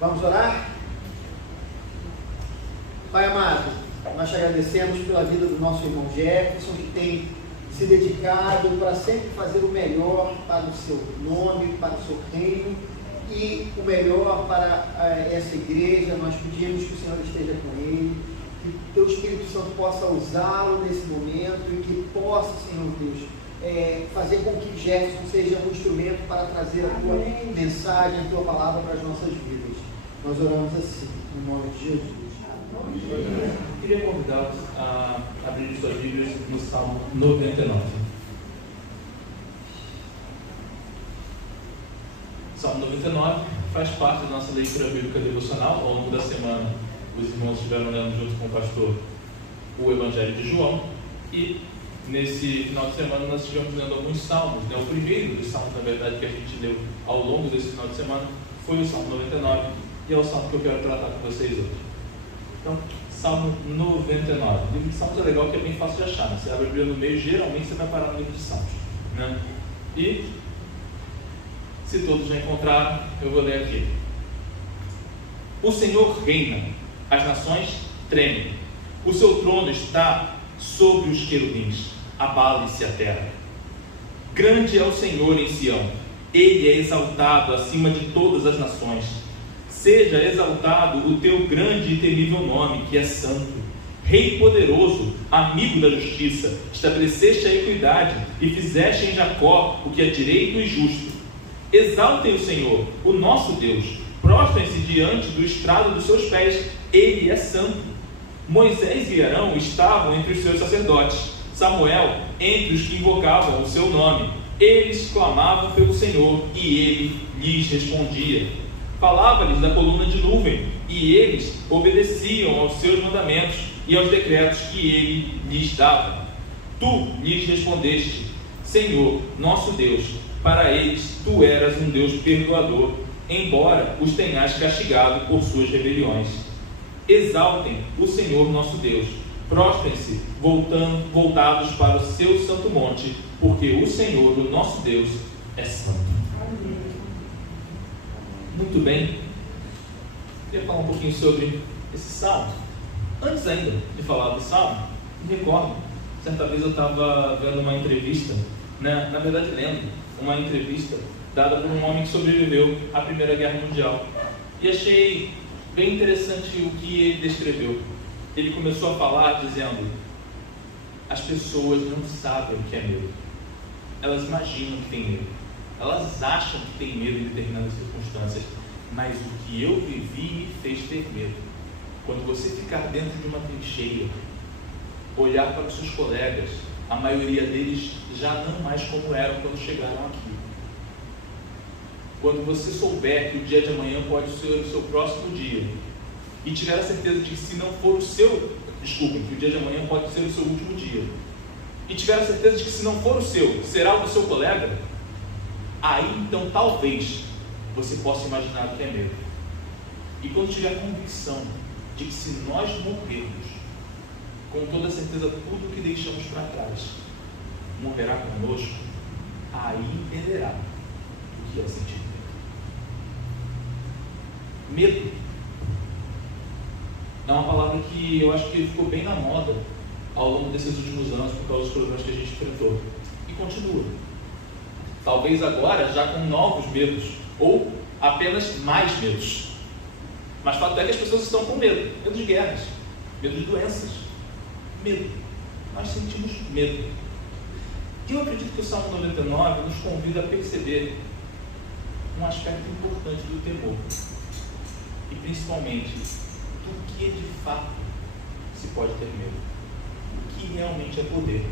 Vamos orar? Pai amado, nós te agradecemos pela vida do nosso irmão Jefferson, que tem se dedicado para sempre fazer o melhor para o seu nome, para o seu reino e o melhor para essa igreja. Nós pedimos que o Senhor esteja com ele, que o teu Espírito Santo possa usá-lo nesse momento e que possa, Senhor Deus, fazer com que Jefferson seja um instrumento para trazer a tua mensagem, a tua palavra para as nossas vidas. Nós oramos assim, no nome de Jesus. Eu queria convidá-los a abrir suas Bíblias no Salmo 99. Salmo 99 faz parte da nossa leitura bíblica devocional. Ao longo da semana, os irmãos estiveram lendo junto com o pastor o Evangelho de João. E nesse final de semana nós estivemos lendo alguns salmos, né? O primeiro dos salmos, na verdade, que a gente leu ao longo desse final de semana foi o Salmo 99, e é o salmo que eu quero tratar com vocês hoje. Então, Salmo 99. O livro de Salmos é legal, que é bem fácil de achar, né? Você abre a Bíblia no meio, geralmente você vai parar no livro de Salmos, né? E, se todos já encontraram, eu vou ler aqui. O Senhor reina, as nações tremem. O seu trono está sobre os querubins, abale-se a terra. Grande é o Senhor em Sião, ele é exaltado acima de todas as nações. Seja exaltado o teu grande e temível nome, que é santo. Rei poderoso, amigo da justiça, estabeleceste a equidade e fizeste em Jacó o que é direito e justo. Exaltem o Senhor, o nosso Deus, prostrem-se diante do estrado dos seus pés, ele é santo. Moisés e Arão estavam entre os seus sacerdotes, Samuel entre os que invocavam o seu nome. Eles clamavam pelo Senhor e ele lhes respondia. Falava-lhes da coluna de nuvem e eles obedeciam aos seus mandamentos e aos decretos que ele lhes dava. Tu lhes respondeste, Senhor, nosso Deus, para eles tu eras um Deus perdoador, embora os tenhas castigado por suas rebeliões. Exaltem o Senhor nosso Deus, prostrem-se voltados para o seu santo monte, porque o Senhor, o nosso Deus, é santo. Muito bem, eu queria falar um pouquinho sobre esse salmo. Antes ainda de falar do salmo, me recordo, certa vez eu estava vendo uma entrevista, né? Na verdade lendo uma entrevista dada por um homem que sobreviveu à Primeira Guerra Mundial, e achei bem interessante o que ele descreveu. Ele começou a falar dizendo: as pessoas não sabem o que é medo, elas imaginam que tem medo, elas acham que tem medo em determinadas circunstâncias, mas o que eu vivi me fez ter medo. Quando você ficar dentro de uma trincheira, olhar para os seus colegas, a maioria deles já não mais como eram quando chegaram aqui. Quando você souber que o dia de amanhã pode ser o seu próximo dia, e tiver a certeza de que se não for o seu, que o dia de amanhã pode ser o seu último dia, e tiver a certeza de que se não for o seu, será o do seu colega, aí então talvez você possa imaginar o que é medo. E quando tiver a convicção de que se nós morrermos, com toda certeza tudo que deixamos para trás morrerá conosco, aí entenderá o que é sentir medo. Medo é uma palavra que eu acho que ficou bem na moda ao longo desses últimos anos por causa dos problemas que a gente enfrentou, e continua. Talvez agora já com novos medos, ou apenas mais medos. Mas o fato é que as pessoas estão com medo. Medo de guerras, medo de doenças, medo. Nós sentimos medo. E eu acredito que o Salmo 99 nos convida a perceber um aspecto importante do temor. E principalmente, do que de fato se pode ter medo. O que realmente é poder.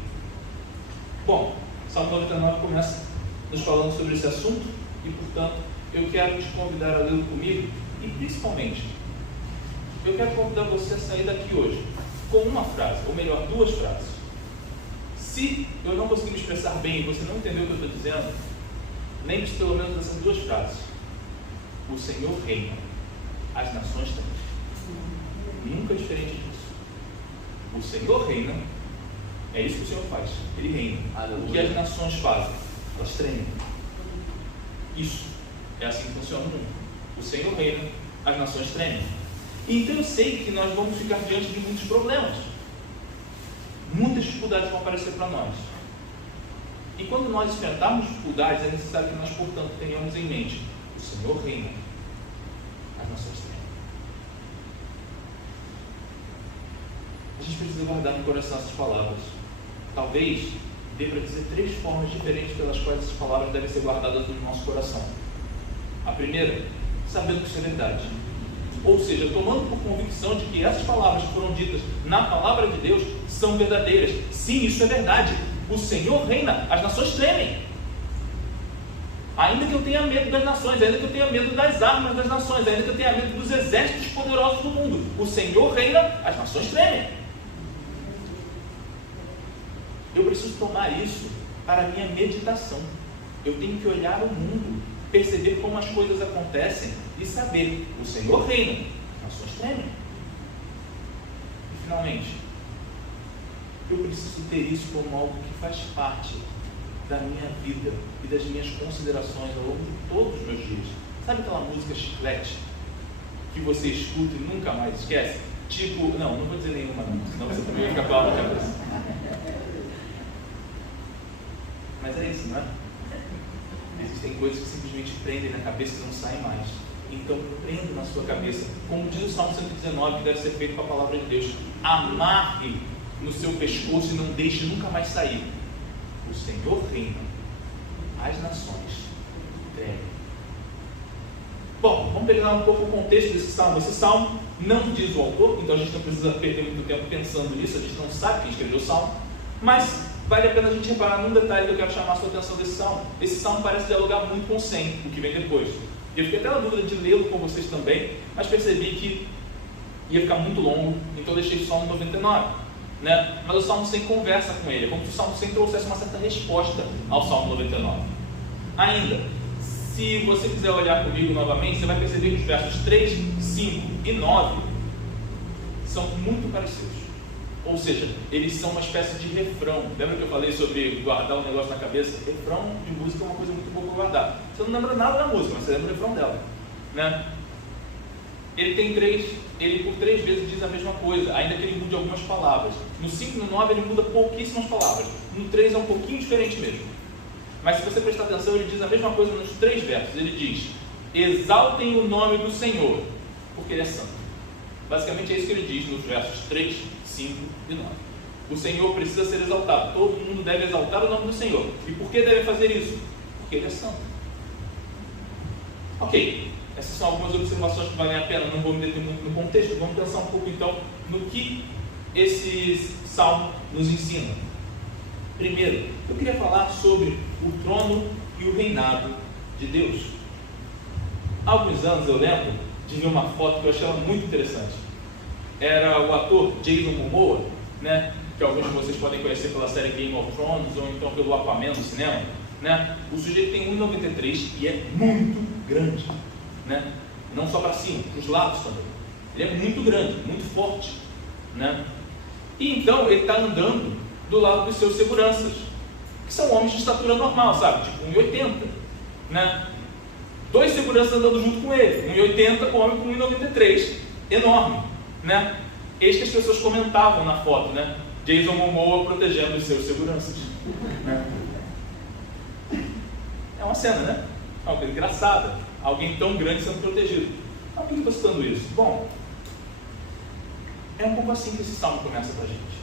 Bom, o Salmo 99 começa nos falando sobre esse assunto e, portanto, eu quero te convidar a ler comigo e, principalmente, eu quero convidar você a sair daqui hoje com uma frase, ou melhor, duas frases. Se eu não conseguir me expressar bem e você não entendeu o que eu estou dizendo, lembre-se pelo menos dessas duas frases. O Senhor reina, as nações também. Nunca é diferente disso. O Senhor reina, é isso que o Senhor faz, Ele reina. O que as nações fazem? Elas tremem. Isso é assim que funciona o mundo. O Senhor reina, as nações tremem. Então eu sei que nós vamos ficar diante de muitos problemas. Muitas dificuldades vão aparecer para nós. E quando nós enfrentarmos dificuldades, é necessário que nós, portanto, tenhamos em mente: o Senhor reina, as nações tremem. A gente precisa guardar no coração essas palavras. Talvez dê para dizer 3 formas diferentes pelas quais essas palavras devem ser guardadas no nosso coração. A primeira, sabendo que isso é verdade. Ou seja, tomando por convicção de que essas palavras que foram ditas na palavra de Deus são verdadeiras. Sim, isso é verdade. O Senhor reina, as nações tremem. Ainda que eu tenha medo das nações, ainda que eu tenha medo das armas das nações, ainda que eu tenha medo dos exércitos poderosos do mundo, o Senhor reina, as nações tremem. eu preciso tomar isso para a minha meditação. Eu tenho que olhar o mundo, perceber como as coisas acontecem e saber, o Senhor reina, as nações tremem. E finalmente, eu preciso ter isso como algo que faz parte da minha vida e das minhas considerações ao longo de todos os meus dias. Sabe aquela música chiclete que você escuta e nunca mais esquece? Tipo, não vou dizer nenhuma não, senão você também vai ficar com a alma na cabeça. Mas é isso, não é? Existem coisas que simplesmente prendem na cabeça e não saem mais. Então, prenda na sua cabeça. Como diz o Salmo 119, que deve ser feito com a palavra de Deus. Amarre no seu pescoço e não deixe nunca mais sair. O Senhor reina. As nações tremem. Bom, vamos pegar um pouco o contexto desse salmo. Esse salmo não diz o autor, então a gente não precisa perder muito tempo pensando nisso, a gente não sabe quem escreveu o salmo, mas vale a pena a gente reparar num detalhe que eu quero chamar a sua atenção desse salmo. Esse salmo parece dialogar muito com o 100, o que vem depois. Eu fiquei até na dúvida de lê-lo com vocês também, mas percebi que ia ficar muito longo, então eu deixei só no 99. Né? Mas o Salmo 100 conversa com ele, é como se o Salmo 100 trouxesse uma certa resposta ao Salmo 99. Ainda, se você quiser olhar comigo novamente, você vai perceber que os versos 3, 5 e 9 são muito parecidos. Ou seja, eles são uma espécie de refrão. Lembra que eu falei sobre guardar um negócio na cabeça? Refrão de música é uma coisa muito boa para guardar. Você não lembra nada da música, mas você lembra o refrão dela. Né? Ele por 3 vezes diz a mesma coisa, ainda que ele mude algumas palavras. No 5 e no 9 ele muda pouquíssimas palavras. No 3 é um pouquinho diferente mesmo. Mas se você prestar atenção, ele diz a mesma coisa nos 3 versos. Ele diz: exaltem o nome do Senhor, porque Ele é santo. Basicamente é isso que ele diz nos versos 3, 5 e 9. O Senhor precisa ser exaltado. Todo mundo deve exaltar o nome do Senhor. E por que deve fazer isso? Porque Ele é santo. Ok, essas são algumas observações que valem a pena. Não vou me deter muito no contexto. Vamos pensar um pouco então no que esse salmo nos ensina. Primeiro, eu queria falar sobre o trono e o reinado de Deus. Há alguns anos eu lembro de ver uma foto que eu achei ela muito interessante. Era o ator Jason Momoa, né, que alguns de vocês podem conhecer pela série Game of Thrones ou então pelo Aquaman no cinema. Né? O sujeito tem 1,93 e é muito grande, né? Não só para cima, para os lados também. Ele é muito grande, muito forte, né? E então ele está andando do lado dos seus seguranças, que são homens de estatura normal, sabe? Tipo 1,80, né? 2 seguranças andando junto com ele, 1,80, o homem com 1,93, enorme, né? Eis que as pessoas comentavam na foto, né? Jason Momoa protegendo os seus seguranças, né? É uma cena, né? É uma coisa engraçada, alguém tão grande sendo protegido. Mas por que eu estou citando isso? Bom, é um pouco assim que esse salmo começa para a gente.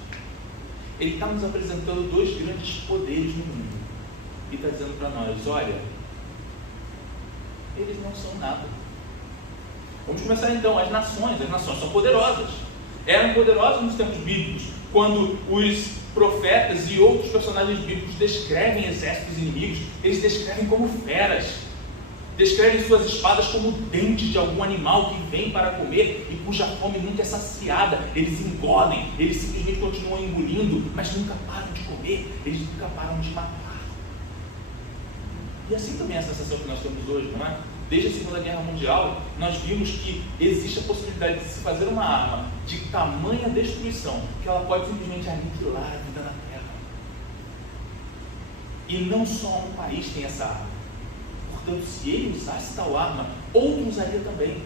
Ele está nos apresentando 2 grandes poderes no mundo e está dizendo para nós: olha, eles não são nada. Vamos começar então. As nações são poderosas. Eram poderosas nos tempos bíblicos, quando os profetas e outros personagens bíblicos descrevem exércitos inimigos. Eles descrevem como feras, descrevem suas espadas como dentes de algum animal que vem para comer e cuja fome nunca é saciada. Eles engolem, eles simplesmente continuam engolindo, mas nunca param de comer, eles nunca param de matar. E assim também é a sensação que nós temos hoje, não é? Desde a Segunda Guerra Mundial, nós vimos que existe a possibilidade de se fazer uma arma de tamanha destruição que ela pode simplesmente aniquilar a vida na Terra. E não só um país tem essa arma. Portanto, se ele usasse tal arma, outro usaria também.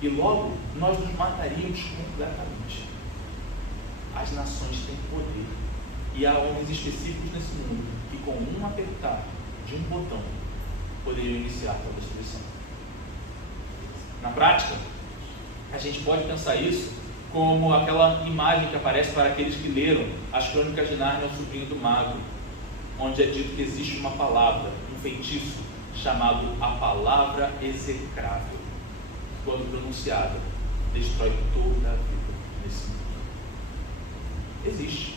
E logo, nós nos mataríamos completamente. As nações têm poder. E há homens específicos nesse mundo que, com um apertar de um botão, poderiam iniciar tal destruição. Na prática, a gente pode pensar isso como aquela imagem que aparece para aqueles que leram as Crônicas de Nárnia ao Sobrinho do Mago, onde é dito que existe uma palavra, um feitiço, chamado a palavra execrável. Quando pronunciada, destrói toda a vida nesse mundo. Existe.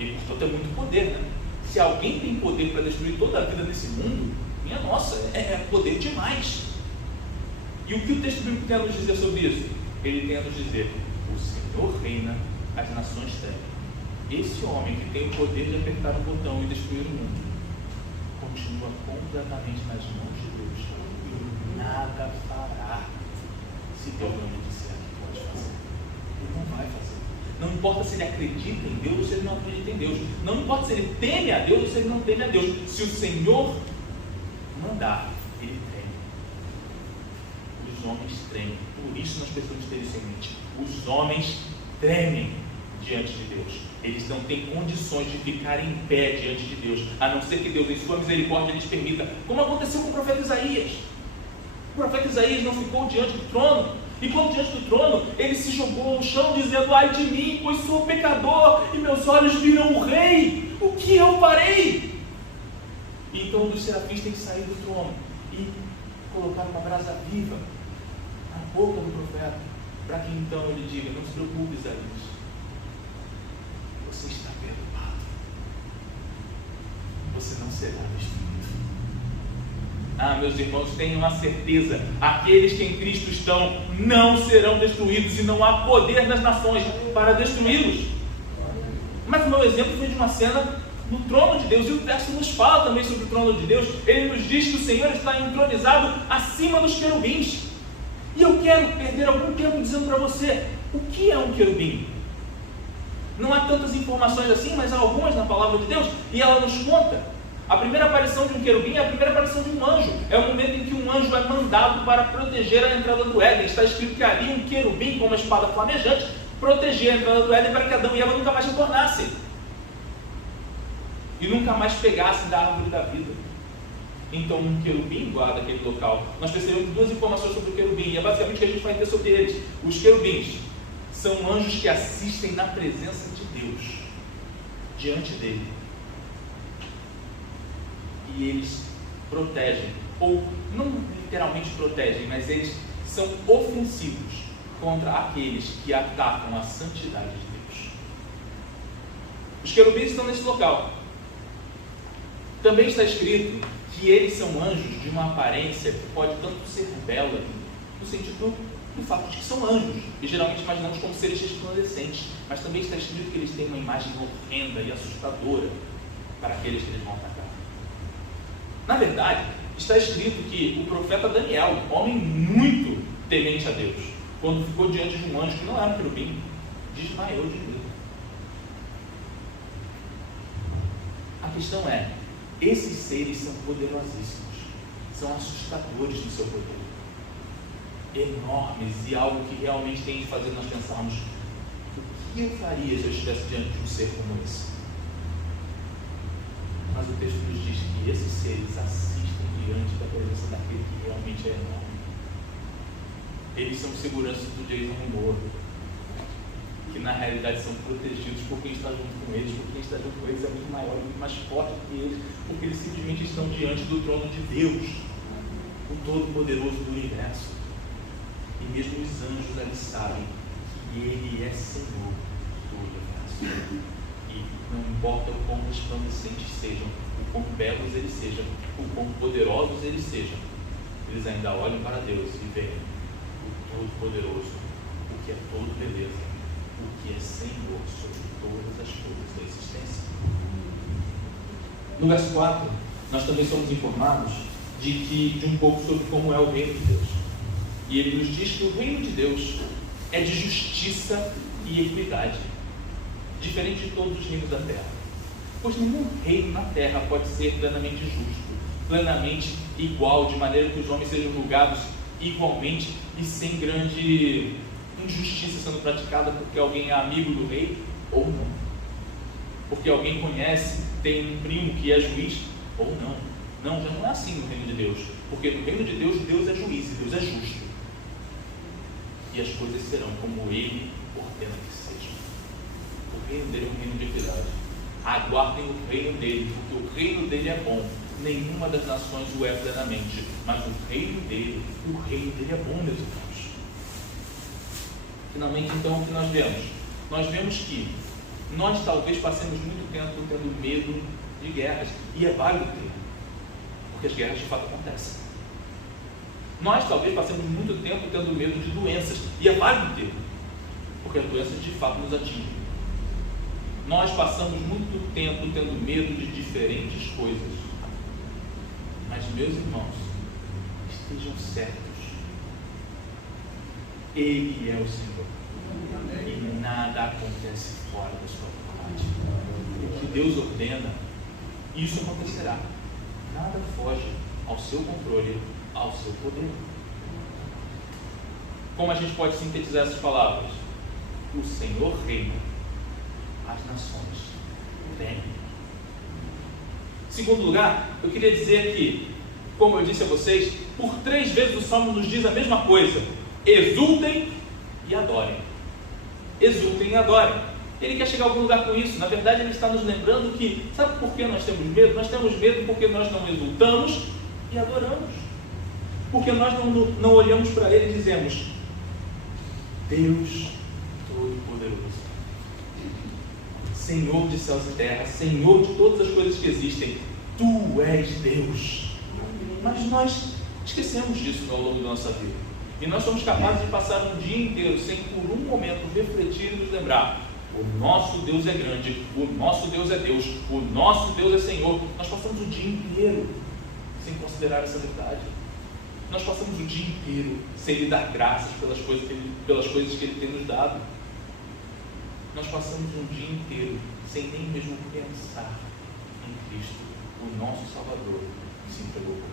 E portanto é muito poder, né? Se alguém tem poder para destruir toda a vida nesse mundo, minha nossa, é poder demais. E o que o texto bíblico tem a nos dizer sobre isso? Ele tem a nos dizer: o Senhor reina, as nações tremem. esse homem que tem o poder de apertar um botão e destruir o mundo, continua completamente nas mãos de Deus e nada fará se Deus não lhe disser que pode fazer. Ele não vai fazer. Não importa se ele acredita em Deus ou se ele não acredita em Deus. Não importa se ele teme a Deus ou se ele não teme a Deus. Se o Senhor mandar, ele treme. Os homens tremem. Por isso nós precisamos ter isso em mente. Os homens tremem diante de Deus. Eles não têm condições de ficar em pé diante de Deus, a não ser que Deus, em sua misericórdia, lhes permita, como aconteceu com o profeta Isaías. O profeta Isaías não ficou diante do trono, e quando diante do trono, ele se jogou ao chão, dizendo: ai de mim, pois sou pecador, e meus olhos viram o rei, o que eu farei? E então um dos serafins tem que sair do trono e colocar uma brasa viva na boca do profeta, para que então ele diga: não se preocupe, Isaías, você está perdoado, você não será destruído. Ah, meus irmãos, tenham a certeza, aqueles que em Cristo estão não serão destruídos, e não há poder nas nações para destruí-los. Mas o meu exemplo foi de uma cena no trono de Deus, e o texto nos fala também sobre o trono de Deus. Ele nos diz que o Senhor está entronizado acima dos querubins. E eu quero perder algum tempo dizendo para você, o que é um querubim? Não há tantas informações assim, mas há algumas na palavra de Deus, e ela nos conta. A primeira aparição de um querubim é a primeira aparição de um anjo. É o momento em que um anjo é mandado para proteger a entrada do Éden. Está escrito que ali um querubim com uma espada flamejante protegia a entrada do Éden para que Adão e Eva nunca mais retornassem e nunca mais pegassem da árvore da vida. Então um querubim guarda aquele local. Nós percebemos duas informações sobre o querubim, e é basicamente o que a gente vai ter sobre eles. Os querubins são anjos que assistem na presença de Deus, diante dele. E eles protegem, ou não literalmente protegem, mas eles são ofensivos contra aqueles que atacam a santidade de Deus. Os querubins estão nesse local. Também está escrito que eles são anjos de uma aparência que pode tanto ser bela, no sentido do fato de que são anjos, e geralmente imaginamos como seres resplandecentes, mas também está escrito que eles têm uma imagem horrenda e assustadora para aqueles que eles vão atacar. Na verdade, está escrito que o profeta Daniel, um homem muito temente a Deus, quando ficou diante de um anjo que não era um querubim, desmaiou de medo. A questão é, esses seres são poderosíssimos, são assustadores no seu poder, enormes, e algo que realmente tem de fazer nós pensarmos: o que eu faria se eu estivesse diante de um ser como esse? Mas o texto nos diz que esses seres assistem diante da presença daquele que realmente é enorme. Eles são seguranças do Jason Momoa, que na realidade são protegidos por quem está junto com eles, porque quem está junto com eles é muito maior e muito mais forte do que eles, porque eles simplesmente estão diante do trono de Deus, o Todo-Poderoso do Universo. E mesmo os anjos ali sabem que Ele é Senhor do Universo. E não importa o quão resplandecentes sejam, o quão belos eles sejam, o quão poderosos eles sejam, eles ainda olham para Deus e veem o Todo-Poderoso, o que é todo beleza, o que é Senhor sobre todas as coisas da existência. No verso 4, nós também somos informados de um pouco sobre como é o reino de Deus. E ele nos diz que o reino de Deus é de justiça e equidade, diferente de todos os reinos da terra. Pois nenhum reino na terra pode ser plenamente justo, plenamente igual, de maneira que os homens sejam julgados igualmente e sem grande injustiça sendo praticada porque alguém é amigo do rei ou não, porque alguém conhece, tem um primo que é juiz ou não. Não, já não é assim no reino de Deus, porque no reino de Deus, Deus é juiz e Deus é justo, e as coisas serão como Ele ordena que sejam. O reino dele é um reino de equidade. Aguardem o reino dele, porque o reino dele é bom. Nenhuma das nações o é plenamente, mas o reino dele é bom, meus irmãos. Finalmente, então, o que nós vemos? Nós vemos que nós talvez passemos muito tempo tendo medo de guerras, e é válido ter, porque as guerras de fato acontecem. Nós talvez passemos muito tempo tendo medo de doenças, e é válido ter, porque as doenças de fato nos atingem. nós passamos muito tempo tendo medo de diferentes coisas. Mas, meus irmãos, estejam certos. Ele é o Senhor. E nada acontece fora da sua vontade. O que Deus ordena, isso acontecerá. Nada foge ao seu controle, ao seu poder. Como a gente pode sintetizar essas palavras? O Senhor reina, as nações vêm. Em segundo lugar, eu queria dizer que, como eu disse a vocês, por 3 vezes o Salmo nos diz a mesma coisa: exultem e adorem. Exultem e adorem. Ele quer chegar a algum lugar com isso. Na verdade, ele está nos lembrando que, sabe por que nós temos medo? Nós temos medo porque nós não exultamos e adoramos. Porque nós não olhamos para ele e dizemos: Deus Todo-Poderoso, Senhor de céus e terra, Senhor de todas as coisas que existem, Tu és Deus. Mas nós esquecemos disso ao longo da nossa vida. E nós somos capazes de passar um dia inteiro sem por um momento refletir e nos lembrar: o nosso Deus é grande, o nosso Deus é Deus, o nosso Deus é Senhor. Nós passamos o dia inteiro sem considerar essa verdade. Nós passamos o dia inteiro sem lhe dar graças pelas coisas que Ele tem nos dado. Nós passamos um dia inteiro sem nem mesmo pensar em Cristo, o nosso Salvador, que se entregou por nós.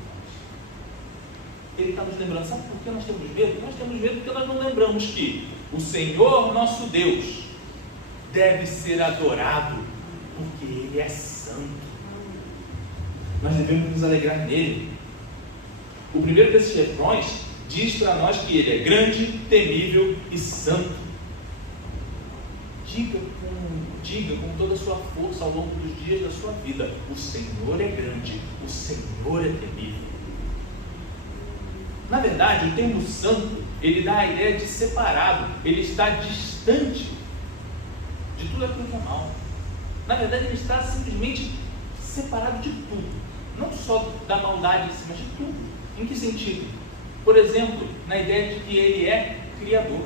Ele está nos lembrando. Sabe por que nós temos medo? Nós temos medo porque nós não lembramos que o Senhor nosso Deus deve ser adorado, porque Ele é santo. Nós devemos nos alegrar nele. O primeiro desses refrões diz para nós que Ele é grande, temível e santo. Diga com toda a sua força ao longo dos dias da sua vida: o Senhor é grande, o Senhor é temível. Na verdade, o termo santo, ele dá a ideia de separado. Ele está distante de tudo aquilo que é mal. Na verdade, ele está simplesmente separado de tudo. Não só da maldade em si, mas de tudo. Em que sentido? Por exemplo, na ideia de que ele é criador.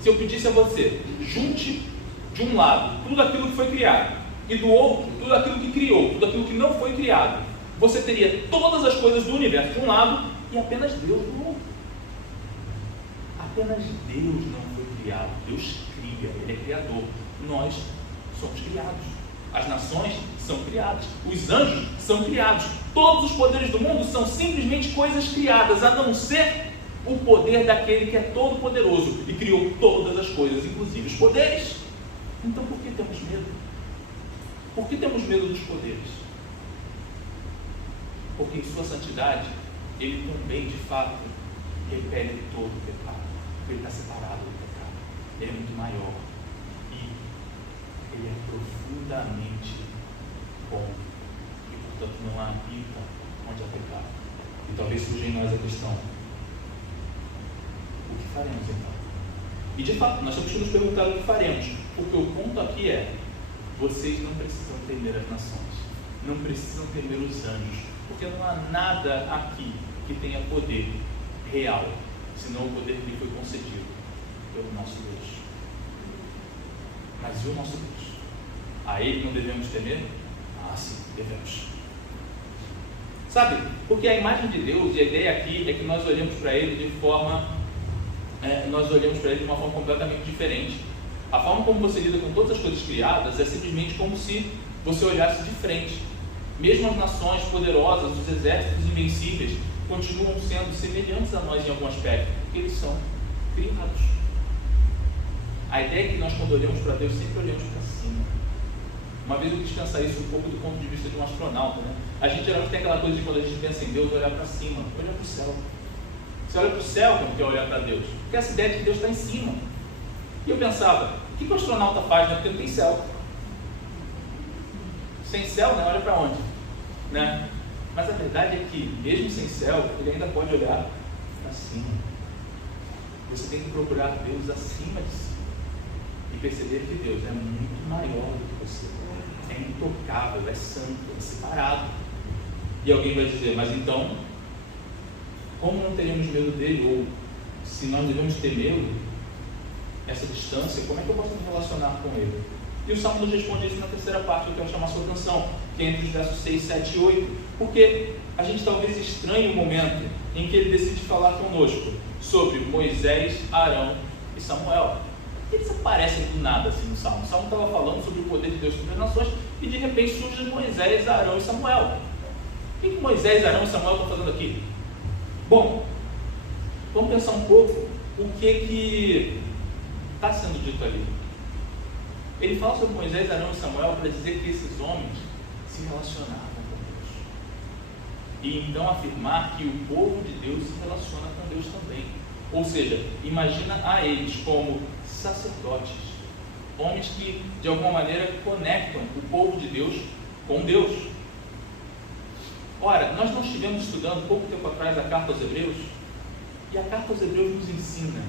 Se eu pedisse a você, junte de um lado tudo aquilo que foi criado e do outro tudo aquilo que criou, tudo aquilo que não foi criado, você teria todas as coisas do universo de um lado e apenas Deus do outro. Apenas Deus não foi criado. Deus cria, Ele é criador. Nós somos criados. As nações são criadas. Os anjos são criados. Todos os poderes do mundo são simplesmente coisas criadas, a não ser o poder daquele que é todo poderoso e criou todas as coisas, inclusive os poderes. Então por que temos medo? Por que temos medo dos poderes? Porque em sua santidade Ele também, de fato, repele todo o pecado. Ele está separado do pecado. Ele é muito maior. E Ele é profundamente bom. E, portanto, não habita onde há pecado. E talvez surja em nós a questão: o que faremos então? E, de fato, nós temos que nos perguntar o que faremos. Porque o ponto aqui é: vocês não precisam temer as nações. Não precisam temer os anjos. Porque não há nada aqui que tenha poder real, senão o poder que lhe foi concedido pelo nosso Deus. Mas e o nosso Deus? A Ele não devemos temer? Ah, sim, devemos. Sabe, porque a imagem de Deus e a ideia aqui é que nós olhamos para Ele de uma forma completamente diferente. A forma como você lida com todas as coisas criadas é simplesmente como se você olhasse de frente. Mesmo as nações poderosas, os exércitos invencíveis, continuam sendo semelhantes a nós em algum aspecto, porque eles são criados. A ideia é que nós, quando olhamos para Deus, sempre olhamos para cima. Uma vez eu quis pensar isso um pouco do ponto de vista de um astronauta, né? A gente geralmente tem aquela coisa de, quando a gente pensa em Deus, olhar para cima, olhar para o céu. Você olha para o céu, não quer olhar para Deus, porque essa ideia de que Deus está em cima. E eu pensava: o que o astronauta faz, né? Porque não tem céu. Sem céu, né? Olha para onde? Né? Mas a verdade é que, mesmo sem céu, ele ainda pode olhar para cima. Você tem que procurar Deus acima de si e perceber que Deus é muito maior do que você. É intocável, é santo, é separado. E alguém vai dizer: mas então, como não teríamos medo dele? Ou, se nós devemos ter medo, essa distância, como é que eu posso me relacionar com ele? E o Salmo nos responde isso na terceira parte, que eu quero chamar a sua atenção, que é entre os versos 6, 7 e 8, porque a gente talvez estranhe o momento em que ele decide falar conosco sobre Moisés, Arão e Samuel. Eles aparecem do nada assim no Salmo. O Salmo estava falando sobre o poder de Deus sobre as nações e de repente surgem Moisés, Arão e Samuel. O que Moisés, Arão e Samuel estão fazendo aqui? Bom, vamos pensar um pouco o que está sendo dito ali. Ele fala sobre Moisés, Arão e Samuel para dizer que esses homens se relacionavam com Deus. E então afirmar que o povo de Deus se relaciona com Deus também. Ou seja, imagina a eles como sacerdotes, homens que de alguma maneira conectam o povo de Deus com Deus. Ora, nós não estivemos estudando pouco tempo atrás a carta aos Hebreus, e a carta aos Hebreus nos ensina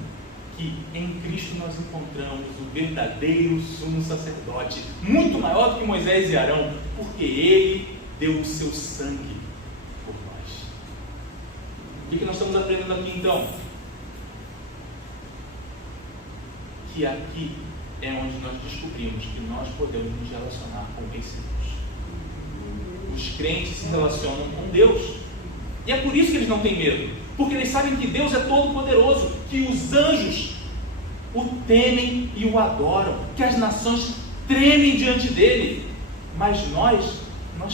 que em Cristo nós encontramos o verdadeiro sumo sacerdote, muito maior do que Moisés e Arão, porque ele deu o seu sangue por nós. O que nós estamos aprendendo aqui então? Que aqui é onde nós descobrimos que nós podemos nos relacionar com esse Deus. Os crentes se relacionam com Deus, e é por isso que eles não têm medo, porque eles sabem que Deus é todo poderoso, que os anjos o temem e o adoram, que as nações tremem diante dele, mas nós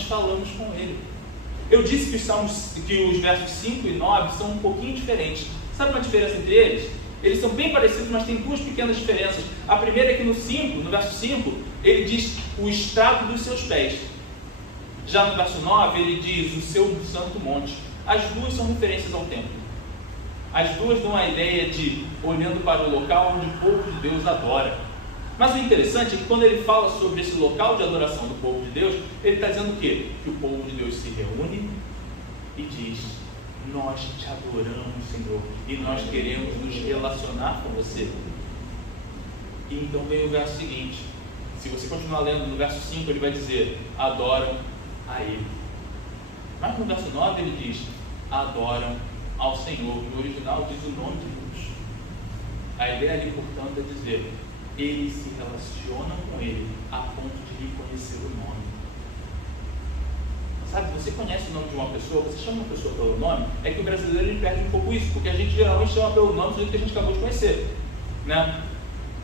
falamos com ele. Eu disse que os versos 5 e 9 são um pouquinho diferentes. Sabe uma diferença entre eles? Eles são bem parecidos, mas tem duas pequenas diferenças. A primeira é que no verso 5, ele diz o estrado dos seus pés. Já no verso 9, ele diz o seu santo monte. As duas são referências ao templo. As duas dão a ideia de olhando para o local onde o povo de Deus adora. Mas o interessante é que quando ele fala sobre esse local de adoração do povo de Deus, ele está dizendo o quê? Que o povo de Deus se reúne e diz: nós te adoramos, Senhor, e nós queremos nos relacionar com você. E então vem o verso seguinte. Se você continuar lendo no verso 5, ele vai dizer: adoram a Ele. Mas no verso 9 ele diz: adoram ao Senhor. No original diz o nome de Deus. A ideia ali, portanto, é dizer: eles se relacionam com Ele a ponto de lhe conhecer o nome. Sabe, você conhece o nome de uma pessoa, você chama uma pessoa pelo nome, é que o brasileiro ele perde um pouco isso, porque a gente geralmente chama pelo nome do jeito que a gente acabou de conhecer, né?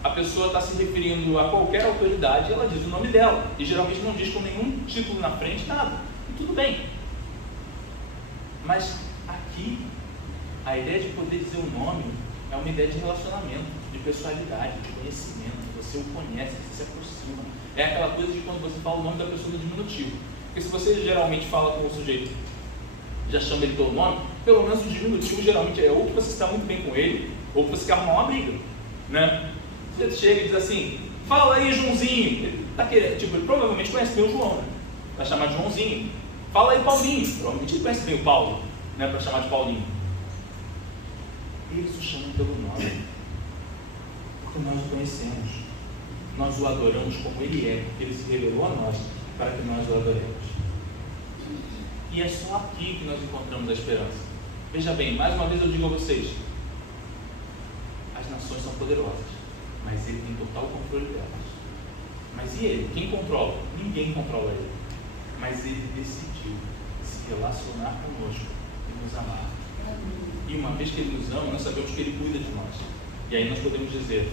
A pessoa está se referindo a qualquer autoridade e ela diz o nome dela, e geralmente não diz com nenhum título na frente, nada, e tudo bem. Mas aqui, a ideia de poder dizer o nome é uma ideia de relacionamento, de pessoalidade, de conhecimento. Você o conhece, você se aproxima. É aquela coisa de quando você fala o nome da pessoa no diminutivo. Porque se você geralmente fala com o sujeito, já chama ele pelo nome, pelo menos o diminutivo geralmente é ou que você está muito bem com ele, ou que você quer arrumar uma briga, né? Você chega e diz assim: fala aí, Joãozinho. Ele tá querendo, tipo, ele provavelmente conhece bem o João, né? Vai chamar de Joãozinho. Fala aí, Paulinho. Provavelmente ele conhece bem o Paulo, né? Para chamar de Paulinho. Eles o chamam pelo nome, porque nós o conhecemos, nós o adoramos como ele é, porque ele se revelou a nós para que nós o adoremos. E é só aqui que nós encontramos a esperança. Veja bem, mais uma vez eu digo a vocês: as nações são poderosas, mas ele tem total controle delas. Mas e ele? Quem controla? Ninguém controla ele. Mas ele decidiu se relacionar conosco e nos amar. E uma vez que ele nos ama, nós sabemos que ele cuida de nós. E aí nós podemos dizer: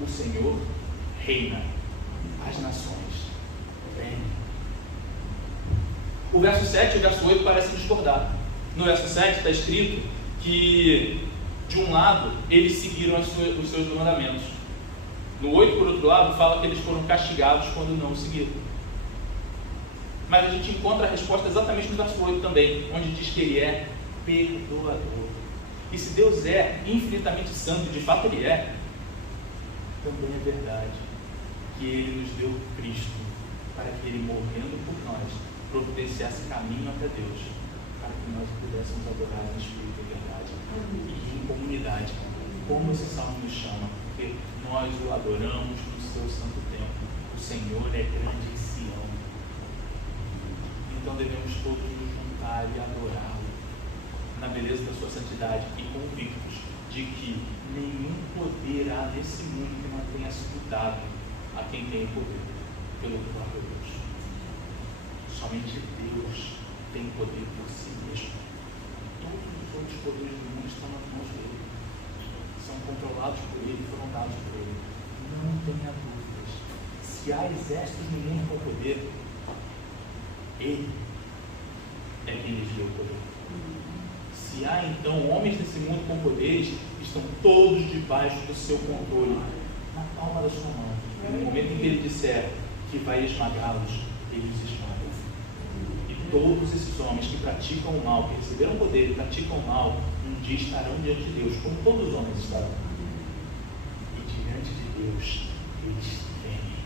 o Senhor reina, as nações tremem. O verso 7 e o verso 8 parecem discordar. No verso 7 está escrito que, de um lado, eles seguiram os seus mandamentos. No 8, por outro lado, fala que eles foram castigados quando não o seguiram. Mas a gente encontra a resposta exatamente no verso 8 também, onde diz que ele é perdoador. E se Deus é infinitamente santo, de fato ele é, também é verdade que ele nos deu Cristo, para que ele, morrendo por nós, providenciasse caminho até Deus, para que nós pudéssemos adorar em espírito e verdade, e em comunidade, como esse salmo nos chama, porque nós o adoramos no seu santo templo. O Senhor é grande em Sião. Então devemos todos nos juntar e adorá-lo na beleza da sua santidade, e convictos de que nenhum poder há nesse mundo que não tenha sido dado a quem tem poder, pelo próprio Deus. Somente Deus tem poder por si mesmo. Todos os outros poderes do mundo estão nas mãos dele, são controlados por ele, foram dados por ele. Não tenha dúvidas. Se há exércitos no mundo com poder, ele é quem lhes deu o poder. Se há então homens nesse mundo com poderes, estão todos debaixo do seu controle, na palma da sua mão. E no momento em que ele disser que vai esmagá-los, ele os esmaga. E todos esses homens que praticam o mal, que receberam poder e praticam o mal, um dia estarão diante de Deus, como todos os homens estarão. E diante de Deus, eles temem.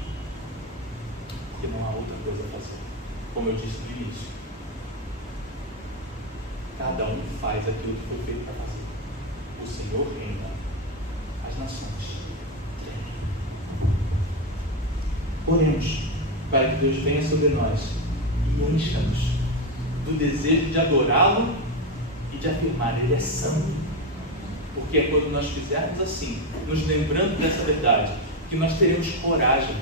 Porque não há outra coisa a fazer. Como eu disse no início, cada um faz aquilo que foi feito para fazer. O Senhor reina, as nações tremem. Oremos para que Deus venha sobre nós e encha-nos do desejo de adorá-lo e de afirmar: Ele é santo. Porque é quando nós fizermos assim, nos lembrando dessa verdade, que nós teremos coragem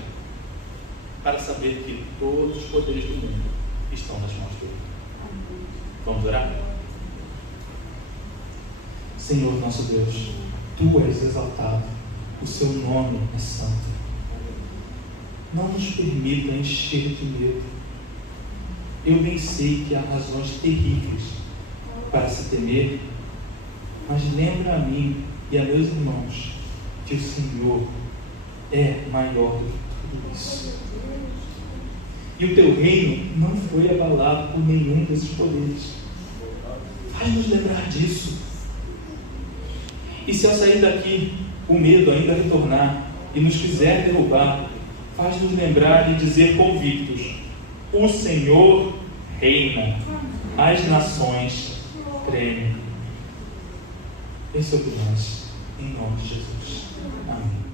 para saber que todos os poderes do mundo estão nas mãos dele. Vamos orar? Senhor nosso Deus, Tu és exaltado, o Seu nome é santo. Não nos permita encher de medo. Eu bem sei que há razões terríveis para se temer, mas lembra a mim e a meus irmãos que o Senhor é maior do que tudo isso. E o Teu reino não foi abalado por nenhum desses poderes. Faz-nos lembrar disso. E se ao sair daqui o medo ainda retornar e nos quiser derrubar, faz-nos lembrar e dizer convictos: o Senhor reina, as nações tremem. Vem sobre nós, em nome de Jesus. Amém.